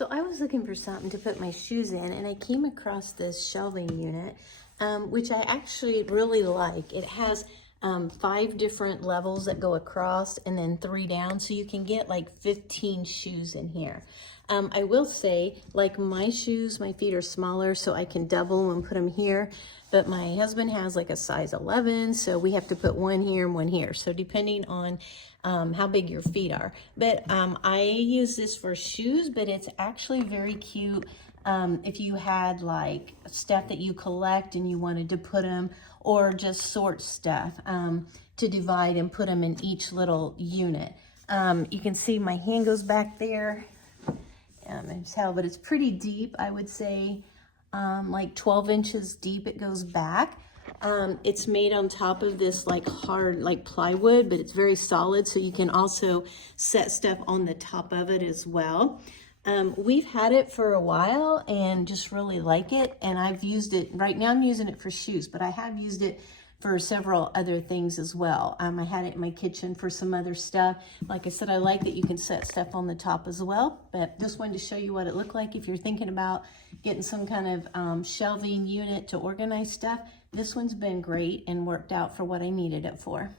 So I was looking for something to put my shoes in, and I came across this shelving unit, which I actually really like. It has 5 different levels that go across and then 3 down, so you can get like 15 shoes in here. I will say, like my shoes, my feet are smaller, so I can double and put them here, but my husband has like a size 11, so we have to put one here and one here. So depending on how big your feet are. But I use this for shoes, but it's actually very cute if you had like stuff that you collect and you wanted to put them, or just sort stuff to divide and put them in each little unit. You can see my hand goes back there. But it's pretty deep. I would say like 12 inches deep it goes back. It's made on top of this like hard like plywood, but it's very solid, so you can also set stuff on the top of it as well. We've had it for a while and just really like it, and I've used it. Right now I'm using it for shoes, but I have used it for several other things as well. I had it in my kitchen for some other stuff. Like I said, I like that you can set stuff on the top as well, but just wanted to show you what it looked like if you're thinking about getting some kind of shelving unit to organize stuff. This one's been great and worked out for what I needed it for.